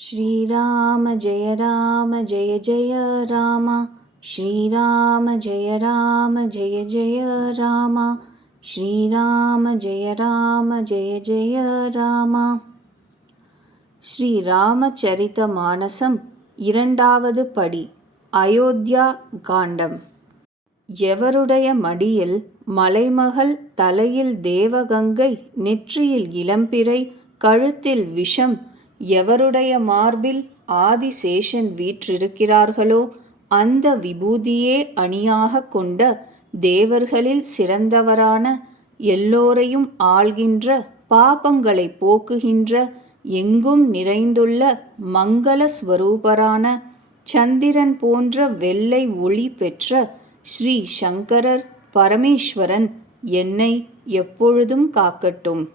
श्रीराम जय राम जय जय राम श्रीराम जय राम जय जय राम श्रीराम जय राम जय जय राम ஸ்ரீராமச்சரித மானசம் இரண்டாவது படி அயோத்தியா காண்டம் எவருடைய மடியில் மலைமகள் தலையில் தேவகங்கை நெற்றியில் இளம்பிறை கழுத்தில் விஷம் எவருடைய மார்பில் ஆதிசேஷன் வீற்றிருக்கிறார்களோ அந்த விபூதியே அணியாக கொண்ட தேவர்களில் சிறந்தவரான எல்லோரையும் ஆள்கின்ற பாபங்களை போக்குகின்ற எங்கும் நிறைந்துள்ள மங்கள ஸ்வரூபரான சந்திரன் போன்ற வெள்ளை ஒளி பெற்ற ஸ்ரீ சங்கரர் பரமேஸ்வரன் என்னை எப்பொழுதும் காக்கட்டும்.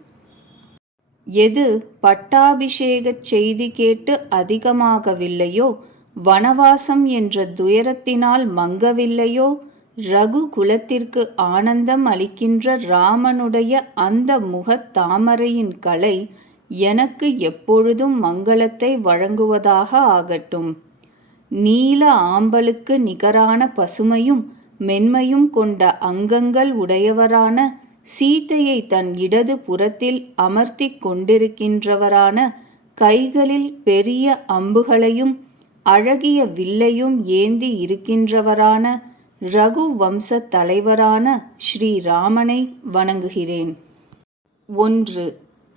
எது பட்டாபிஷேகச் செய்தி கேட்டு அதிகமாகவில்லையோ வனவாசம் என்ற துயரத்தினால் மங்கவில்லையோ ரகு குலத்திற்கு ஆனந்தம் அளிக்கின்ற ராமனுடைய அந்த முகத் தாமரையின் கலை எனக்கு எப்பொழுதும் மங்களத்தை வழங்குவதாக ஆகட்டும். நீல ஆம்பலுக்கு நிகரான பசுமையும் மென்மையும் கொண்ட அங்கங்கள் உடையவரான சீதையை தன் இடது புறத்தில் அமர்த்தி கொண்டிருக்கின்றவரான கைகளில் பெரிய அம்புகளையும் அழகிய வில்லையும் ஏந்தி இருக்கின்றவரான ரகு வம்ச தலைவரான ஸ்ரீராமனை வணங்குகிறேன். ஒன்று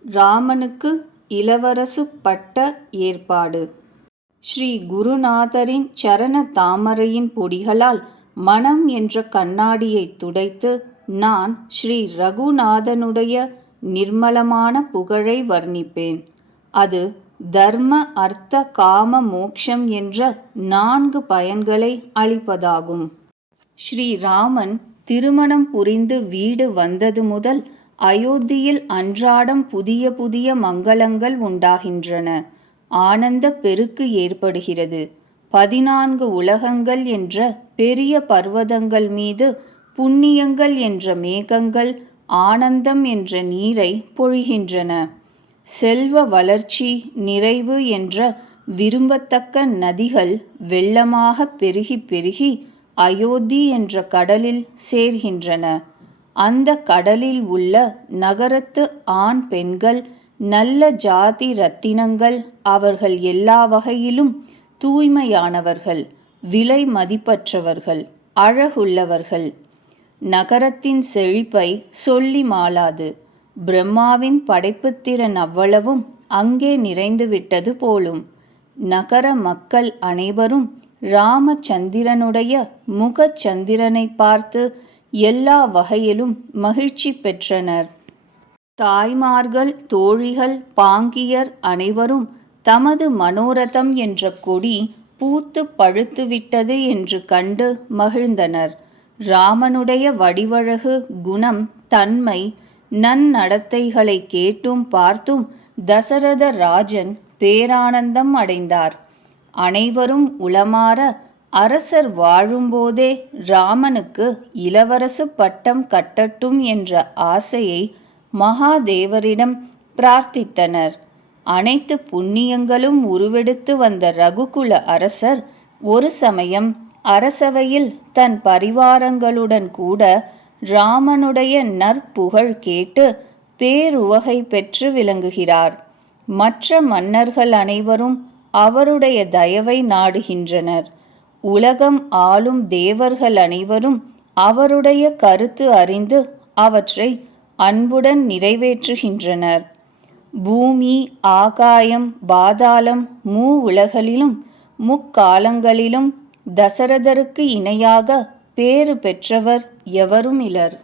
ராமனுக்கு இளவரசு பட்ட ஏற்பாடு. ஸ்ரீ குருநாதரின் சரண தாமரையின் பொடிகளால் மனம் என்ற கண்ணாடியை துடைத்து நான் ஸ்ரீ ரகுநாதனுடைய நிர்மலமான புகழை வர்ணிப்பேன். அது தர்ம அர்த்த காம மோக்ஷம் என்ற நான்கு பயன்களை அளிப்பதாகும். ஸ்ரீராமன் திருமணம் புரிந்து வீடு வந்தது முதல் அயோத்தியில் அன்றாடம் புதிய புதிய மங்களங்கள் உண்டாகின்றன. ஆனந்த பெருக்கு ஏற்படுகிறது. பதினான்கு உலகங்கள் என்ற பெரிய பர்வதங்கள் மீது புண்ணியங்கள் என்ற மேகங்கள் ஆனந்தம் என்ற நீரை பொழிகின்றன. செல்வ வளர்ச்சி நிறைவு என்ற விரும்பத்தக்க நதிகள் வெள்ளமாக பெருகி பெருகி அயோத்தி என்ற கடலில் சேர்கின்றன. அந்த கடலில் உள்ள நகரத்து ஆண் பெண்கள் நல்ல ஜாதி ரத்தினங்கள் அவர்கள் எல்லா வகையிலும் தூய்மையானவர்கள் விலை மதிப்பற்றவர்கள் அழகுள்ளவர்கள். நகரத்தின் செழிப்பை சொல்லி மாளாது. பிரம்மாவின் படைப்புத்திறன் அவ்வளவும் அங்கே நிறைந்துவிட்டது போலும். நகர மக்கள் அனைவரும் ராமச்சந்திரனுடைய முகச்சந்திரனை பார்த்து எல்லா வகையிலும் மகிழ்ச்சி பெற்றனர். தாய்மார்கள் தோழிகள் பாங்கியர் அனைவரும் தமது மனோரதம் என்ற கொடி பூத்து பழுத்துவிட்டது என்று கண்டு மகிழ்ந்தனர். ராமனுடைய வடிவழகு குணம் தன்மை நன்னடத்தைகளை கேட்டும் பார்த்தும் தசரத ராஜன் பேரானந்தம் அடைந்தார். அனைவரும் உளமாற அரசர் வாழும்போதே ராமனுக்கு இளவரசு பட்டம் கட்டட்டும் என்ற ஆசையை மகாதேவரிடம் பிரார்த்தித்தனர். அனைத்து புண்ணியங்களும் உருவெடுத்து வந்த ரகுகுல அரசர் ஒரு சமயம் அரசவையில் தன் பரிவாரங்களுடன் கூட ராமனுடைய நற்புகழ் கேட்டு பேருவகை பெற்று விளங்குகிறார். மற்ற மன்னர்கள் அனைவரும் அவருடைய தயவை நாடுகின்றனர். உலகம் ஆளும் தேவர்கள் அனைவரும் அவருடைய கருத்து அறிந்து அவற்றை அன்புடன் நிறைவேற்றுகின்றனர். பூமி ஆகாயம் பாதாளம் மூ உலகளிலும் முக்காலங்களிலும் தசரதருக்கு இணையாக பேறு பெற்றவர் எவரும் இலர்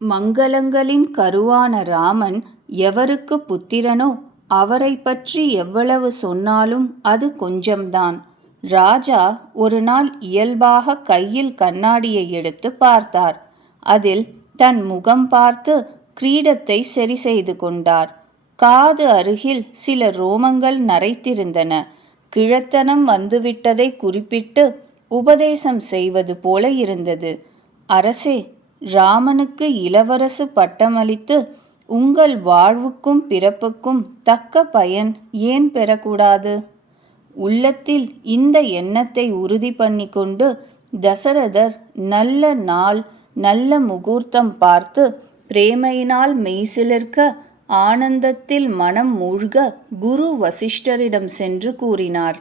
மங்களங்களின் கருவான ராமன் எவருக்கு புத்திரனோ அவரை பற்றி எவ்வளவு சொன்னாலும் அது கொஞ்சம்தான். ராஜா ஒரு நாள் இயல்பாக கையில் கண்ணாடியை எடுத்து பார்த்தார். அதில் தன் முகம் பார்த்து கிரீடத்தை சரி செய்து கொண்டார். காது அருகில் சில ரோமங்கள் நரைத்திருந்தன. கிழத்தனம் வந்துவிட்டதை குறிப்பிட்டு உபதேசம் செய்வது போல இருந்தது. அரசே ராமனுக்கு இளவரசு பட்டமளித்து உங்கள் வாழ்வுக்கும் பிறப்புக்கும் தக்க பயன் ஏன் பெறக்கூடாது? உள்ளத்தில் இந்த எண்ணத்தை உறுதி பண்ணி கொண்டு தசரதர் நல்ல நாள் நல்ல முகூர்த்தம் பார்த்து பிரேமையினால் மெய்சிலிருக்க ஆனந்தத்தில் மனம் மூழ்க குரு வசிஷ்டரிடம் சென்று கூறினார்.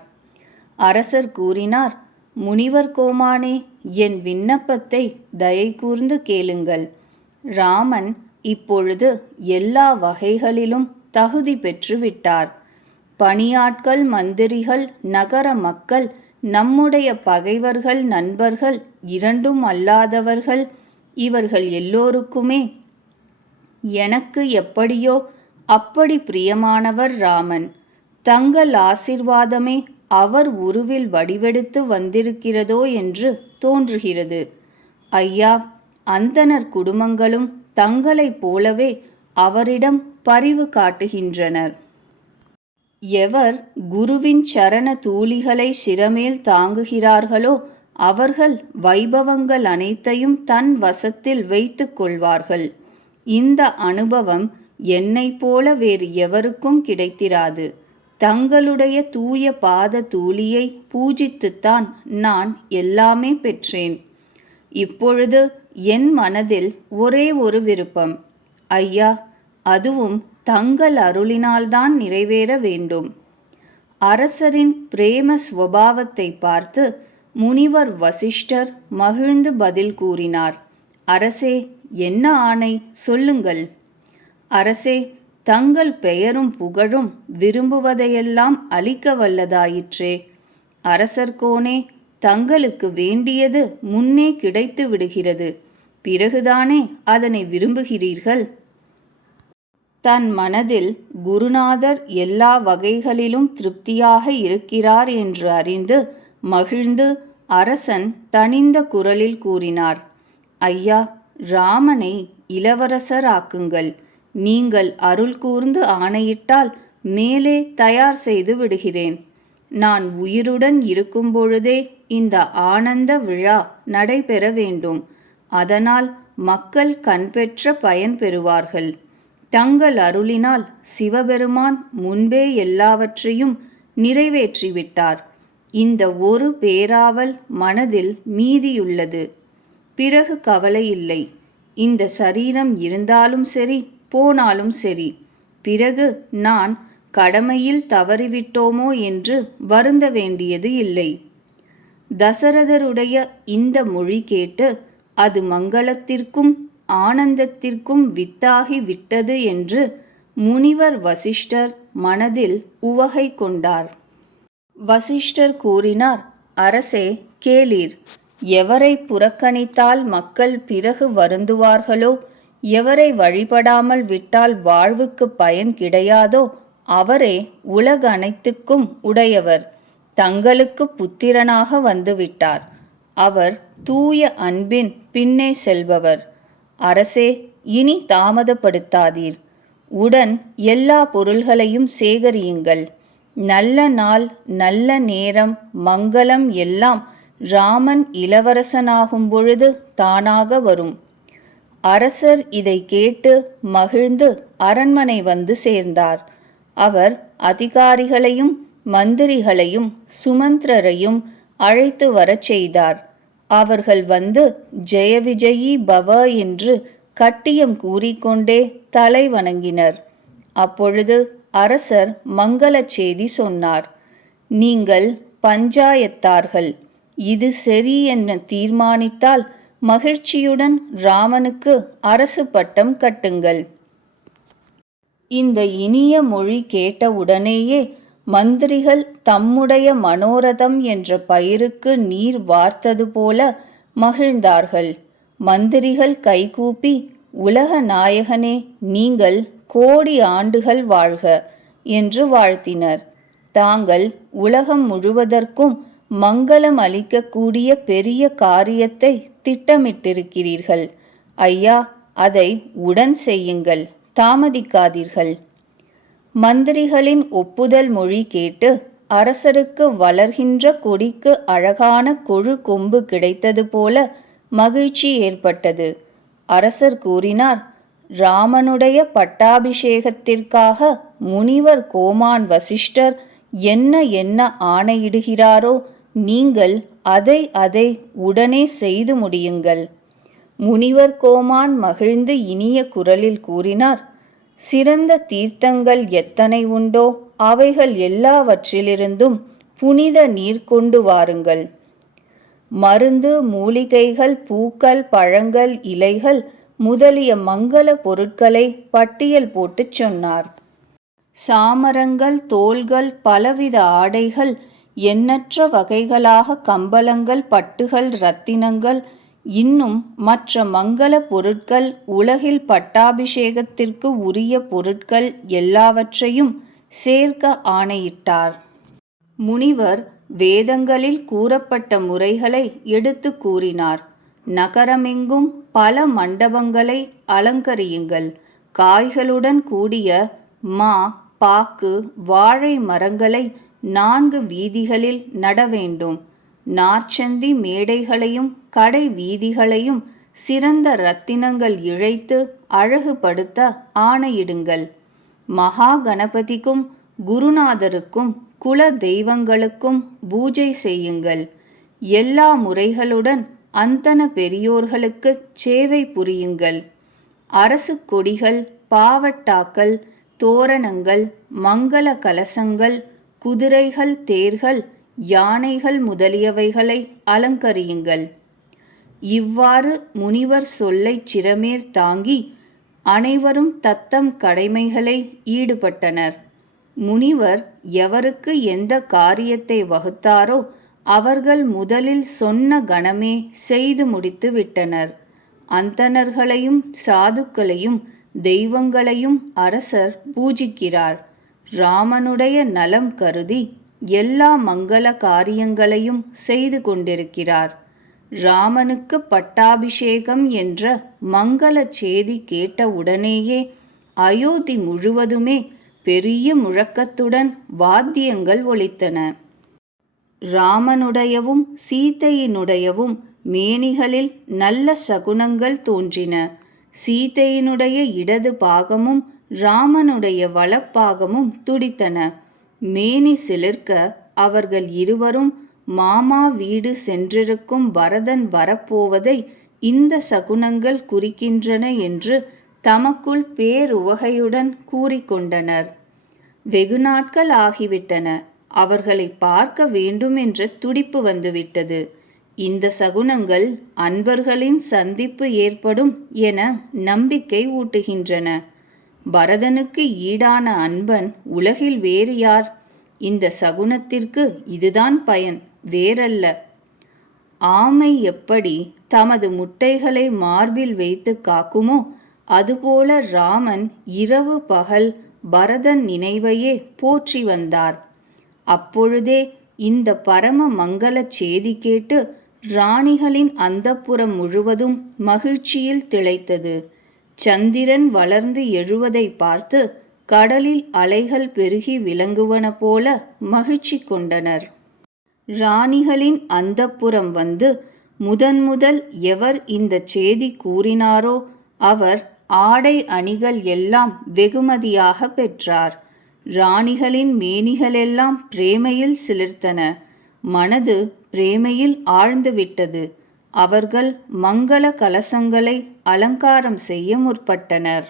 அரசர் கூறினார் முனிவர் கோமானே என் விண்ணப்பத்தை தயை கூர்ந்து கேளுங்கள். ராமன் இப்பொழுது எல்லா வகைகளிலும் தகுதி பெற்று விட்டார் பணியாட்கள் மந்திரிகள் நகர மக்கள் நம்முடைய பகைவர்கள் நண்பர்கள் இரண்டும் அல்லாதவர்கள் இவர்கள் எல்லோருக்குமே எனக்கு எப்படியோ அப்படி பிரியமானவர் ராமன். தங்கள் ஆசிர்வாதமே அவர் உருவில் வடிவெடுத்து வந்திருக்கிறதோ என்று தோன்றுகிறது. ஐயா அந்தனர் குடும்பங்களும் தங்களைப் போலவே அவரிடம் பரிவு காட்டுகின்றனர். எவர் குருவின் சரண தூளிகளை சிரமேல் தாங்குகிறார்களோ அவர்கள் வைபவங்கள் அனைத்தையும் தன் வசத்தில் வைத்து கொள்வார்கள். இந்த அனுபவம் என்னைப் போல வேறு எவருக்கும் கிடைத்திராது. தங்களுடைய தூய பாத தூளியை பூஜித்துத்தான் நான் எல்லாமே பெற்றேன். இப்பொழுது என் மனதில் ஒரே ஒரு விருப்பம். ஐயா அதுவும் தங்கள் அருளினால்தான் நிறைவேற வேண்டும். அரசரின் பிரேம ஸ்வபாவத்தை பார்த்து முனிவர் வசிஷ்டர் மகிழ்ந்து பதில் கூறினார். அரசே என்ன ஆணை? சொல்லுங்கள். அரசே தங்கள் பெயரும் புகழும் விரும்புவதையெல்லாம் அளிக்க வல்லதாயிற்றே. அரசர்கோனே தங்களுக்கு வேண்டியது முன்னே கிடைத்து விடுகிறது. பிறகுதானே அதனை விரும்புகிறீர்கள்? தன் மனதில் குருநாதர் எல்லா வகைகளிலும் திருப்தியாக இருக்கிறார் என்று அறிந்து மகிழ்ந்து அரசன் தனிந்த குரலில் கூறினார். ஐயா ராமனை இளவரசராக்குங்கள். நீங்கள் அருள் கூர்ந்து ஆணையிட்டால் மேலே தயார் செய்து விடுகிறேன். நான் உயிருடன் இருக்கும் பொழுதே இந்த ஆனந்த விழா நடைபெற வேண்டும். அதனால் மக்கள் கண்பெற்ற பயன் பெறுவார்கள். தங்கள் அருளினால் சிவபெருமான் முன்பே எல்லாவற்றையும் நிறைவேற்றிவிட்டார். இந்த ஒரு பேராவல் மனதில் மீதியுள்ளது. பிறகு கவலை இல்லை. இந்த சரீரம் இருந்தாலும் சரி போனாலும் சரி. பிறகு நான் கடமையில் தவறிவிட்டோமோ என்று வருந்த வேண்டியது இல்லை. தசரதருடைய இந்த மொழி கேட்டு அது மங்களத்திற்கும் ஆனந்தத்திற்கும் வித்தாகி விட்டது என்று முனிவர் வசிஷ்டர் மனதில் உவகை கொண்டார். வசிஷ்டர் கூறினார் அரசே கேளீர். எவரை புறக்கணித்தால் மக்கள் பிறகு வருந்துவார்களோ? எவரை வழிபடாமல் விட்டால் வாழ்வுக்கு பயன் கிடையாதோ அவரே உலக அனைத்துக்கும் உடையவர். தங்களுக்கு புத்திரனாக வந்துவிட்டார். அவர் தூய அன்பின் பின்னே செல்பவர். அரசே இனி தாமதப்படுத்தாதீர். உடன் எல்லா பொருள்களையும் சேகரியுங்கள். நல்ல நாள் நல்ல நேரம் மங்களம் எல்லாம் ராமன் இளவரசனாகும் பொழுது தானாக வரும். அரசர் இதை கேட்டு மகிழ்ந்து அரண்மனை வந்து சேர்ந்தார். அவர் அதிகாரிகளையும் மந்திரிகளையும் சுமந்திரரையும் அழைத்து வரச் செய்தார். அவர்கள் வந்து ஜெய விஜயி பவ என்று கட்டியம் கூறிக்கொண்டே தலை வணங்கினர். அப்பொழுது அரசர் மங்களச் செய்தி சொன்னார் நீங்கள் பஞ்சாயத்தார்கள். இது சரி என தீர்மானித்தால் மகிழ்ச்சியுடன் ராமனுக்கு அரசு பட்டம் கட்டுங்கள். இந்த இனிய மொழி கேட்டவுடனேயே மந்திரிகள் தம்முடைய மனோரதம் என்ற பயிருக்கு நீர் வார்த்தது போல மகிழ்ந்தார்கள். மந்திரிகள் கைகூப்பி உலக நாயகனே நீங்கள் கோடி ஆண்டுகள் வாழ்க என்று வாழ்த்தினர். தாங்கள் உலகம் முழுவதற்கும் மங்களம் அளிக்கக்கூடிய பெரிய காரியத்தை திட்டமிட்டிருக்கிறீர்கள். ஐயா அதை உடன் செய்யுங்கள். தாமதிக்காதீர்கள். மந்திரிகளின் ஒப்புதல் மொழி கேட்டு அரசருக்கு வளர்கின்ற கொடிக்கு அழகான கொழு கொம்பு கிடைத்தது போல மகிழ்ச்சி ஏற்பட்டது. அரசர் கூறினார் ராமனுடைய பட்டாபிஷேகத்திற்காக முனிவர் கோமான் வசிஷ்டர் என்ன என்ன ஆணையிடுகிறாரோ நீங்கள் அதை அதை உடனே செய்து முடியுங்கள். முனிவர் கோமான் மகிழ்ந்து இனிய குரலில் கூறினார் சிறந்த தீர்த்தங்கள் எத்தனை உண்டோ அவைகள் எல்லாவற்றிலிருந்தும் புனித நீர் கொண்டு வாருங்கள். மருந்து மூலிகைகள் பூக்கள் பழங்கள் இலைகள் முதலிய மங்கள பொருட்களை பட்டியல் போட்டுச் சொன்னார். சாமரங்கள் தோள்கள் பலவித ஆடைகள் எண்ணற்ற வகைகளாக கம்பளங்கள் பட்டுகள் ரத்தினங்கள் இன்னும் மற்ற மங்கள பொருட்கள் உலகில் பட்டாபிஷேகத்திற்கு உரிய பொருட்கள் எல்லாவற்றையும் சேர்க்க ஆணையிட்டார். முனிவர் வேதங்களில் கூறப்பட்ட முறைகளை எடுத்து கூறினார். நகரமெங்கும் பல மண்டபங்களை அலங்கரியுங்கள். காய்களுடன் கூடிய மா பாக்கு வாழை மரங்களை நான்கு வீதிகளில் நட வேண்டும் நார்ச்சந்தி மேடைகளையும் கடை வீதிகளையும் சிறந்த ரத்தினங்கள் இழைத்து அழகுபடுத்த ஆணையிடுங்கள். மகா கணபதிக்கும் குருநாதருக்கும் குல தெய்வங்களுக்கும் பூஜை செய்யுங்கள். எல்லா முறைகளுடன் அந்தன பெரியோர்களுக்கு சேவை புரியுங்கள். அரசு கொடிகள் பாவட்டாக்கள் தோரணங்கள் மங்கள கலசங்கள் குதிரைகள் தேர்கள் யானைகள் முதலியவைகளை அலங்கரியுங்கள். இவ்வாறு முனிவர் சொல்லைச் சிரமேர் தாங்கி அனைவரும் தத்தம் கடமைகளை ஈடுபட்டனர். முனிவர் எவருக்கு எந்த காரியத்தை வகுத்தாரோ அவர்கள் முதலில் சொன்ன கணமே செய்து முடித்து விட்டனர். அந்தணர்களையும் சாதுக்களையும் தெய்வங்களையும் அரசர் பூஜிக்கிறார். ராமனுடைய நலம் கருதி எல்லா மங்கள காரியங்களையும் செய்து கொண்டிருக்கிறார். ராமனுக்கு பட்டாபிஷேகம் என்ற மங்கள செய்தி கேட்ட உடனேயே அயோத்தி முழுவதுமே பெரிய முழக்கத்துடன் வாத்தியங்கள் ஒலித்தன. ராமனுடையவும் சீதையினுடையவும் மேனிகளில் நல்ல சகுனங்கள் தோன்றின. சீதையினுடைய இடது பாகமும் ராமனுடைய வலப்பாகமும் துடித்தன. மேனி சிலிர்க்க அவர்கள் இருவரும் மாமா வீடு சென்றிருக்கும் பரதன் வரப்போவதை இந்த சகுனங்கள் குறிக்கின்றன என்று தமக்குள் பேருவகையுடன் கூறிக்கொண்டனர் வெகு நாட்கள் ஆகிவிட்டன. அவர்களை பார்க்க வேண்டும் என்ற துடிப்பு வந்துவிட்டது. இந்த சகுனங்கள் அன்பர்களின் சந்திப்பு ஏற்படும் என நம்பிக்கை ஊட்டுகின்றன. பரதனுக்கு ஈடான அன்பன் உலகில் வேறு யார்? இந்த சகுனத்திற்கு இதுதான் பயன் வேறல்ல. ஆமை எப்படி தமது முட்டைகளை மார்பில் வைத்து காக்குமோ அதுபோல ராமன் இரவு பகல் பரதன் நினைவையே போற்றி வந்தார். அப்பொழுதே இந்த பரம மங்கள செய்தி கேட்டு ராணிகளின் அந்தப்புறம் முழுவதும் மகிழ்ச்சியில் திளைத்தது. சந்திரன் வளர்ந்து எழுவதை பார்த்து கடலில் அலைகள் பெருகி விளங்குவன போல மகிழ்ச்சி கொண்டனர். ராணிகளின் அந்தப்புறம் வந்து முதன் முதல் எவர் இந்த செய்தி கூறினாரோ அவர் ஆடை அணிகள் எல்லாம் வெகுமதியாக பெற்றார். ராணிகளின் மேனிகளெல்லாம் பிரேமையில் சிலிர்த்தன. மனது பிரேமையில் ஆழ்ந்துவிட்டது அவர்கள் மங்கள கலசங்களை அலங்காரம் செய்ய முற்பட்டனர்.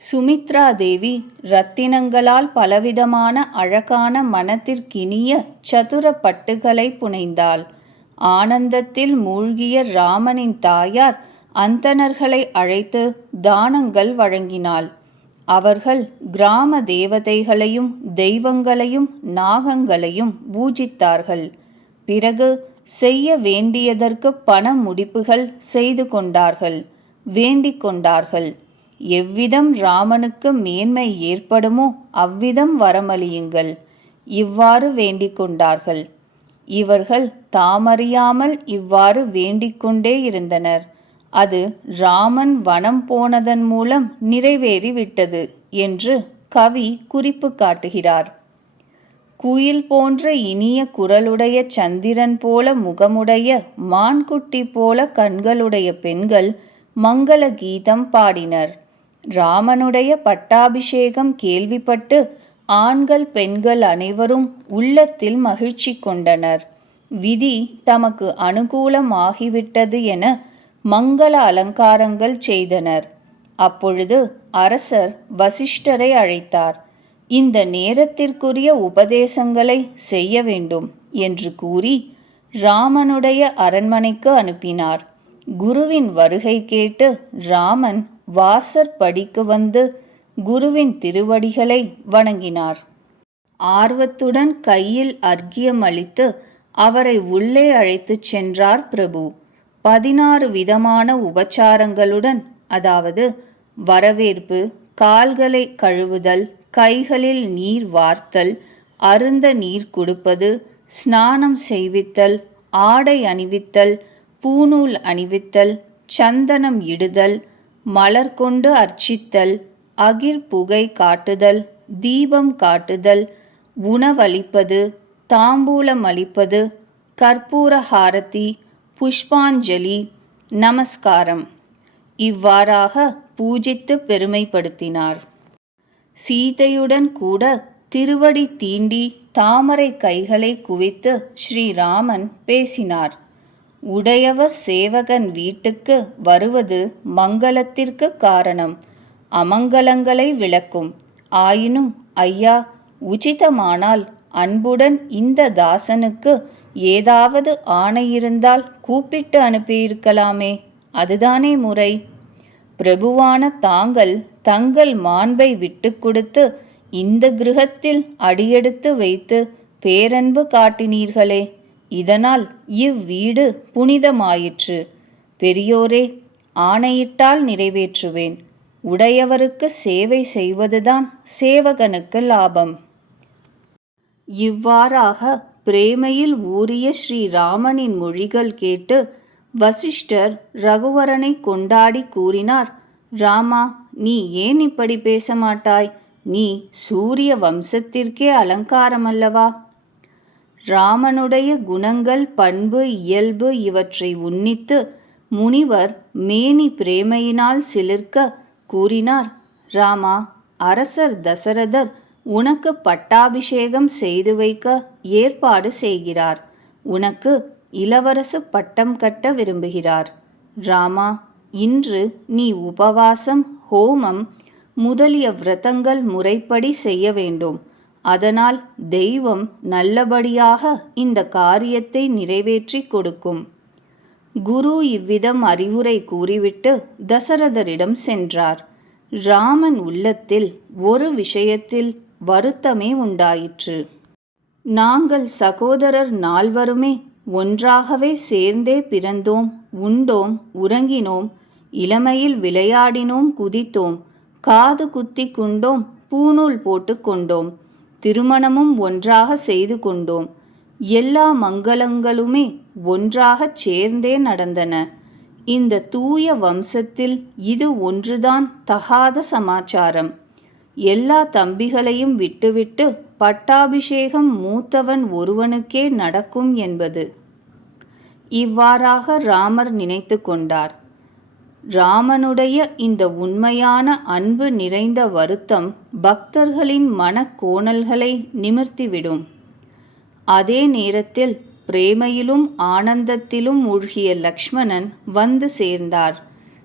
சுமித்ரா தேவி ரத்தினங்களால் பலவிதமான அழகான மனத்திற்கினிய சதுர பட்டுகளை புனைந்தாள். ஆனந்தத்தில் மூழ்கிய ராமனின் தாயார் அந்தணர்களை அழைத்து தானங்கள் வழங்கினாள். அவர்கள் கிராம தேவதைகளையும் தெய்வங்களையும் நாகங்களையும் பூஜித்தார்கள். பிறகு செய்ய வேண்டியதற்கு பண முடிப்புகள் செய்து கொண்டார்கள் வேண்டிக் கொண்டார்கள். எவ்விதம் ராமனுக்கு மேன்மை ஏற்படுமோ அவ்விதம் வரமளியுங்கள். இவ்வாறு வேண்டிக் கொண்டார்கள். இவர்கள் தாமறியாமல் இவ்வாறு வேண்டிக் கொண்டே இருந்தனர். அது ராமன் வனம் போனதன் மூலம் நிறைவேறிவிட்டது என்று கவி குறிப்பு காட்டுகிறார். குயில் போன்ற இனிய குரலுடைய சந்திரன் போல முகமுடைய மான்குட்டி போல கண்களுடைய பெண்கள் மங்கள கீதம் பாடினர். ராமனுடைய பட்டாபிஷேகம் கேள்விப்பட்டு ஆண்கள் பெண்கள் அனைவரும் உள்ளத்தில் மகிழ்ச்சி கொண்டனர். விதி தமக்கு அனுகூலமாகிவிட்டது என மங்கள அலங்காரங்கள் செய்தனர். அப்பொழுது அரசர் வசிஷ்டரை அழைத்தார். இந்த நேரத்திற்குரிய உபதேசங்களை செய்ய வேண்டும் என்று கூறி ராமனுடைய அரண்மனைக்கு அனுப்பினார். குருவின் வருகை கேட்டு ராமன் வாசற்படிக்கு வந்து குருவின் திருவடிகளை வணங்கினார். ஆர்வத்துடன் கையில் அர்க்கியம் அளித்து அவரை உள்ளே அழைத்துச் சென்றார் பிரபு. பதினாறு விதமான உபச்சாரங்களுடன் அதாவது வரவேற்பு கால்களை கழுவுதல் கைகளில் நீர் வார்த்தல் அருந்த நீர் கொடுப்பது ஸ்நானம் செய்வித்தல் ஆடை அணிவித்தல் பூநூல் அணிவித்தல் சந்தனம் இடுதல் மலர் கொண்டு அர்ச்சித்தல் அகிர் புகை காட்டுதல் தீபம் காட்டுதல் உணவளிப்பது தாம்பூலம் அளிப்பது கற்பூரஹாரதி புஷ்பாஞ்சலி நமஸ்காரம். இவ்வாறாக பூஜித்து பெருமைப்படுத்தினார். சீதையுடன் கூட திருவடி தீண்டி தாமரை கைகளை குவித்து ஸ்ரீராமன் பேசினார். உடையவர் சேவகன் வீட்டுக்கு வருவது மங்களத்திற்கு காரணம். அமங்கலங்களை விளக்கும். ஆயினும் ஐயா உச்சிதமானால் அன்புடன் இந்த தாசனுக்கு ஏதாவது ஆணையிருந்தால் கூப்பிட்டு அனுப்பியிருக்கலாமே. அதுதானே முறை. பிரபுவான தாங்கள் தங்கள் மாண்பை விட்டு கொடுத்து இந்த கிரகத்தில் அடியெடுத்து வைத்து பேரன்பு காட்டினீர்களே இதனால் இவ்வீடு புனிதமாயிற்று. பெரியோரே ஆணையிட்டால் நிறைவேற்றுவேன். உடையவருக்கு சேவை செய்வதுதான் சேவகனுக்கு லாபம். இவ்வாறாக பிரேமையில் ஊறிய ஸ்ரீராமனின் மொழிகள் கேட்டு வசிஷ்டர் ரகுவரனை கொண்டாடி கூறினார் ராமா நீ ஏன் இப்படி பேச மாட்டாய் நீ சூரிய வம்சத்திற்கே அலங்காரமல்லவா? ராமனுடைய குணங்கள் பண்பு இயல்பு இவற்றை உன்னித்து முனிவர் மேனி பிரேமையினால் சிலிர்க்க கூறினார். ராமா அரசர் தசரதர் உனக்கு பட்டாபிஷேகம் செய்து வைக்க ஏற்பாடு செய்கிறார். உனக்கு இளவரசு பட்டம் கட்ட விரும்புகிறார். ராமா இன்று நீ உபவாசம் ஹோமம் முதலிய விரதங்கள் முறைப்படி செய்ய வேண்டும். அதனால் தெய்வம் நல்லபடியாக இந்த காரியத்தை நிறைவேற்றி கொடுக்கும். குரு இவ்விதம் அறிவுரை கூறிவிட்டு தசரதரிடம் சென்றார். ராமன் உள்ளத்தில் ஒரு விஷயத்தில் வருத்தமே உண்டாயிற்று. நாங்கள் சகோதரர் நால்வருமே ஒன்றாகவே சேர்ந்தே பிறந்தோம் உண்டோம் உறங்கினோம். இளமையில் விளையாடினோம் குதித்தோம். காது குத்தி கொண்டோம் பூநூல் போட்டு கொண்டோம். திருமணமும் ஒன்றாக செய்து கொண்டோம். எல்லா மங்களங்களுமே ஒன்றாகச் சேர்ந்தே நடந்தன. இந்த தூய வம்சத்தில் இது ஒன்றுதான் தகாத சமாச்சாரம். எல்லா தம்பிகளையும் விட்டுவிட்டு பட்டாபிஷேகம் மூத்தவன் ஒருவனுக்கே நடக்கும் என்பது. இவ்வாறாக ராமர் நினைத்து கொண்டார். ராமனுடைய இந்த உண்மையான அன்பு நிறைந்த வருத்தம் பக்தர்களின் மனக்கோணல்களை நிமிர்த்திவிடும். அதே நேரத்தில் பிரேமையிலும் ஆனந்தத்திலும் மூழ்கிய லக்ஷ்மணன் வந்து சேர்ந்தார்.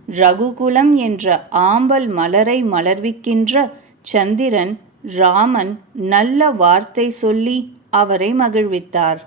ரகுகுலம் என்ற ஆம்பல் மலரை மலர்விக்கின்ற சந்திரன் ராமன் நல்ல வார்த்தை சொல்லி அவரை மகிழ்வித்தார்.